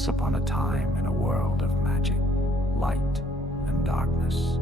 once upon a time in a world of magic, light, and darkness.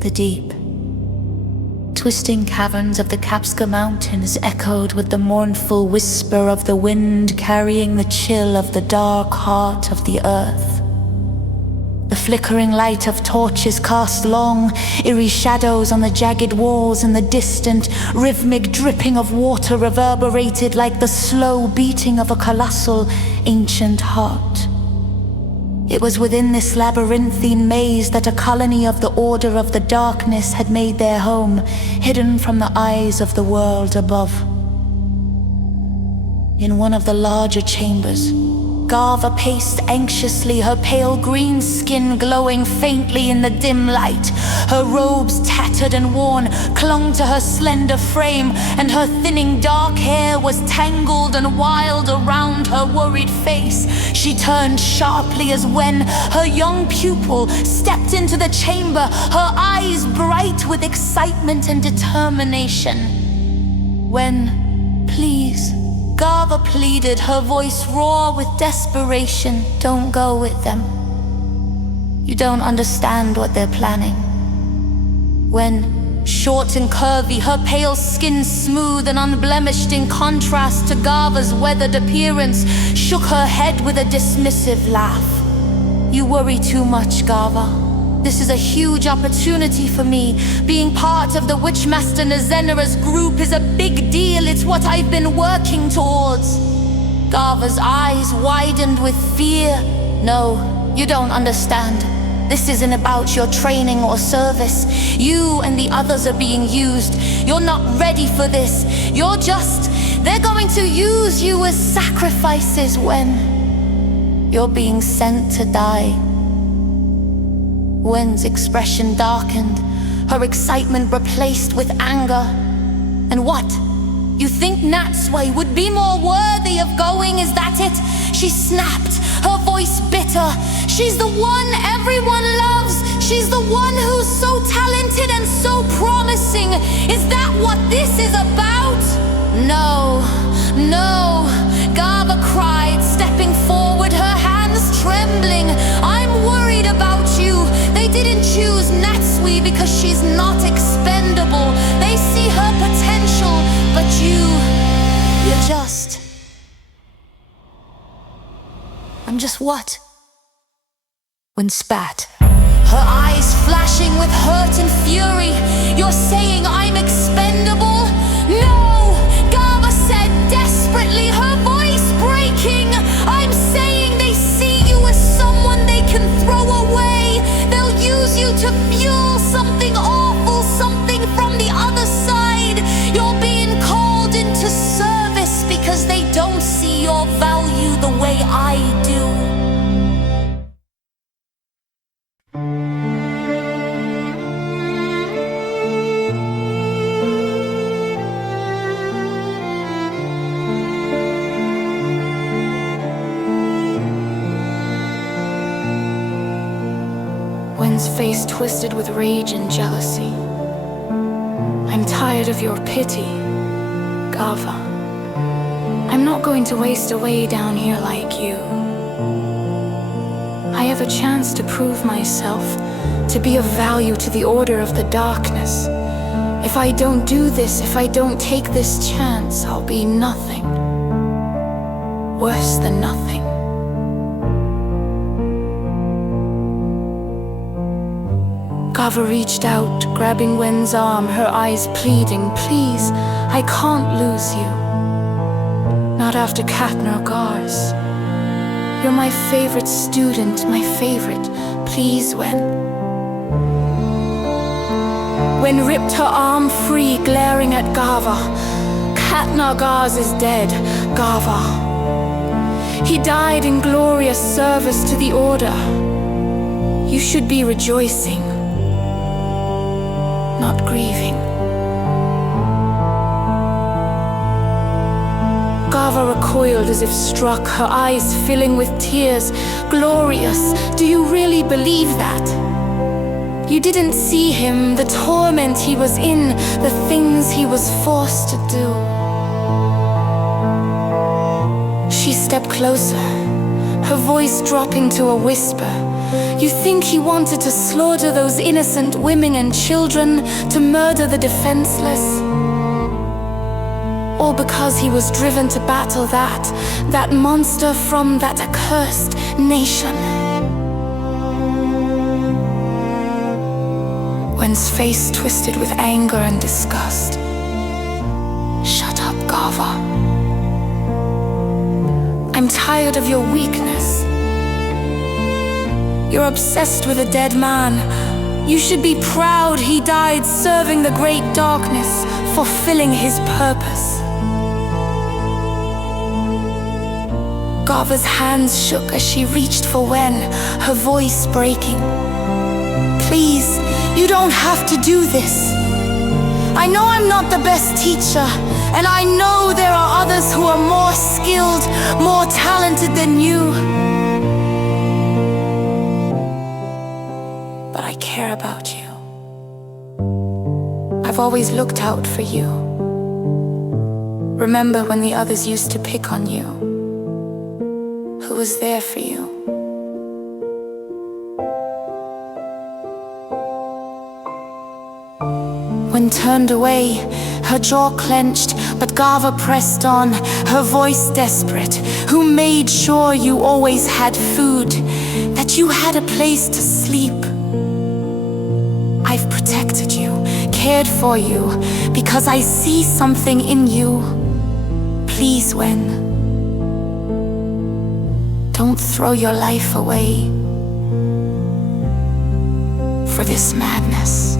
The deep, twisting caverns of the Kapska Mountains echoed with the mournful whisper of the wind carrying the chill of the dark heart of the earth. The flickering light of torches cast long, eerie shadows on the jagged walls, and the distant, rhythmic dripping of water reverberated like the slow beating of a colossal, ancient heart. It was within this labyrinthine maze that a colony of the Order of the Darkness had made their home, hidden from the eyes of the world above. In one of the larger chambers, Gava paced anxiously, her pale green skin glowing faintly in the dim light. Her robes, tattered and worn, clung to her slender frame, and her thinning dark hair was tangled and wild around her worried face. She turned sharply as when her young pupil stepped into the chamber, her eyes bright with excitement and determination. "When, please," Gava pleaded, her voice raw with desperation. "Don't go with them. You don't understand what they're planning." When, short and curvy, her pale skin smooth and unblemished in contrast to Gava's weathered appearance, shook her head with a dismissive laugh. "You worry too much, Gava. This is a huge opportunity for me. Being part of the Witchmaster Nazenera's group is a big deal. It's what I've been working towards." Gava's eyes widened with fear. "No, you don't understand. This isn't about your training or service. You and the others are being used. You're not ready for this. They're going to use you as sacrifices when you're being sent to die." Wen's expression darkened, her excitement replaced with anger. "And what? You think Natsway would be more worthy of going, is that it?" She snapped, her voice bitter. "She's the one everyone loves. She's the one who's so talented and so promising. Is that what this is about?" "No, no," Gava cried, stepping forward, her hands trembling. "I'm worried about you. They didn't choose Natsui because she's not expendable. They see her potential, but you're just..." "I'm just what?" When spat, her eyes flashing with hurt and fury. "You're saying I'm expendable?" "No," Gava said desperately, her voice breaking. "I'm saying they see you as someone they can throw away. They'll use you to fuel something awful, something from the other side. You're being called into service because they don't see your value the way I do." Wen's face twisted with rage and jealousy. "I'm tired of your pity, Gava. I'm not going to waste away down here like you. I have a chance to prove myself, to be of value to the Order of the Darkness. If I don't do this, if I don't take this chance, I'll be nothing. Worse than nothing." Gava reached out, grabbing Wen's arm, her eyes pleading, "Please, I can't lose you. Not after Katnar Gars." You're my favorite student, my favorite. Please, when ripped her arm free, glaring at Gava. Katnagars is dead, Gava. He died in glorious service to the Order. You should be rejoicing, not grieving. Gava recoiled as if struck, her eyes filling with tears. Glorious, do you really believe that? You didn't see him, the torment he was in, the things he was forced to do. She stepped closer, her voice dropping to a whisper. You think he wanted to slaughter those innocent women and children, to murder the defenseless? All because he was driven to battle that monster from that accursed nation. Wen's face twisted with anger and disgust. Shut up, Gava. I'm tired of your weakness. You're obsessed with a dead man. You should be proud he died serving the great darkness, fulfilling his purpose. Gava's hands shook as she reached for Wen, her voice breaking. Please, you don't have to do this. I know I'm not the best teacher, and I know there are others who are more skilled, more talented than you. But I care about you. I've always looked out for you. Remember when the others used to pick on you? Who was there for you? When turned away, her jaw clenched, but Gava pressed on, her voice desperate. Who made sure you always had food, that you had a place to sleep? I've protected you, cared for you, because I see something in you. Please, Wen, don't throw your life away for this madness.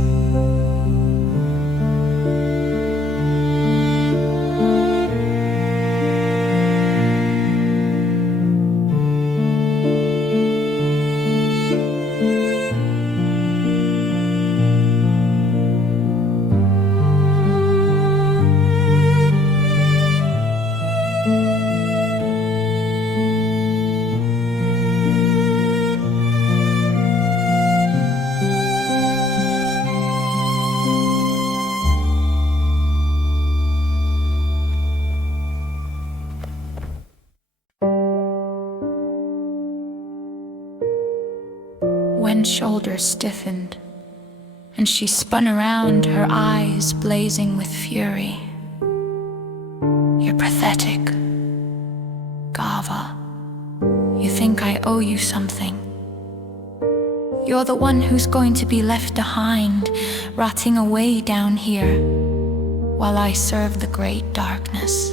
Wen's shoulders stiffened, and she spun around, her eyes blazing with fury. You're pathetic, Gava. You think I owe you something. You're the one who's going to be left behind, rotting away down here, while I serve the great darkness.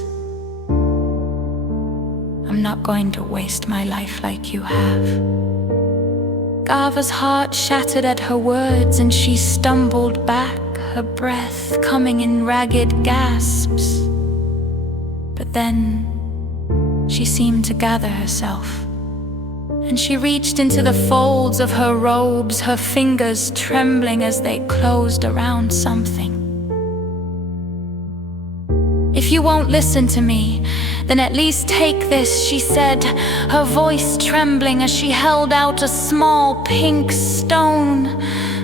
I'm not going to waste my life like you have. Gava's heart shattered at her words, and she stumbled back, her breath coming in ragged gasps. But then she seemed to gather herself, and she reached into the folds of her robes, her fingers trembling as they closed around something. If you won't listen to me, then at least take this, she said, her voice trembling as she held out a small pink stone.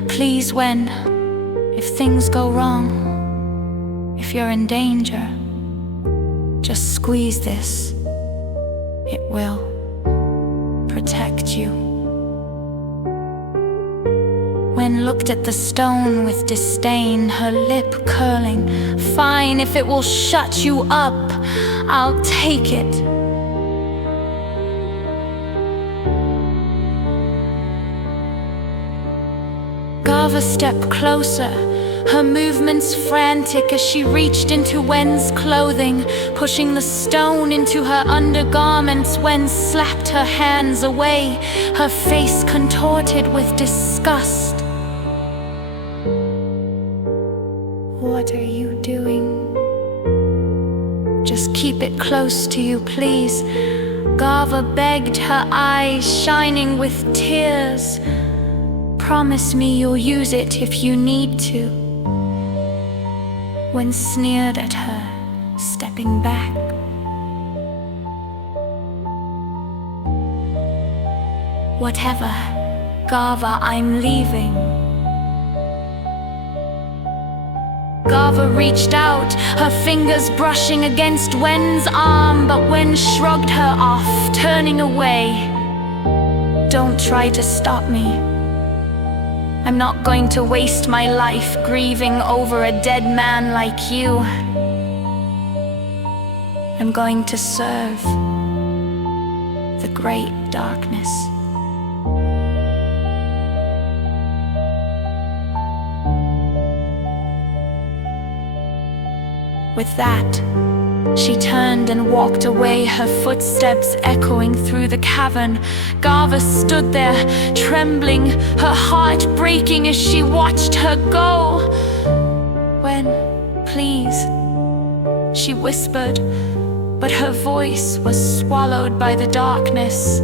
Please, Wen, if things go wrong, if you're in danger, just squeeze this. It will protect you. Wen looked at the stone with disdain, her lip curling. Fine, if it will shut you up, I'll take it. Gava stepped closer, her movements frantic as she reached into Wen's clothing, pushing the stone into her undergarments. Wen slapped her hands away, her face contorted with disgust. What are you doing? Just keep it close to you, please. Gava begged, her eyes shining with tears. Promise me you'll use it if you need to. Wen sneered at her, stepping back. Whatever, Gava, I'm leaving. Gava reached out, her fingers brushing against Wen's arm, but Wen shrugged her off, turning away. Don't try to stop me. I'm not going to waste my life grieving over a dead man like you. I'm going to serve the great darkness. With that, she turned and walked away, her footsteps echoing through the cavern. Gava stood there, trembling, her heart breaking as she watched her go. Wen, please, she whispered, but her voice was swallowed by the darkness.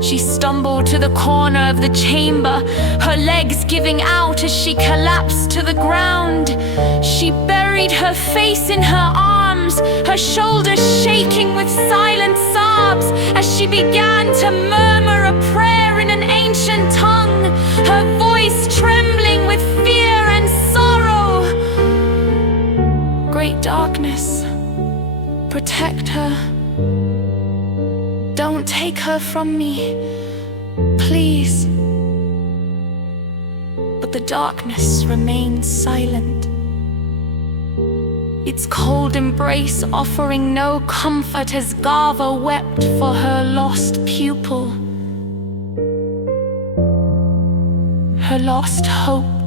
She stumbled to the corner of the chamber, her legs giving out as she collapsed to the ground. She buried her face in her arms, her shoulders shaking with silent sobs as she began to murmur a prayer in an ancient tongue, her voice trembling with fear and sorrow. Great darkness, protect her. Don't take her from me, please. But the darkness remained silent, its cold embrace offering no comfort as Gava wept for her lost pupil, her lost hope.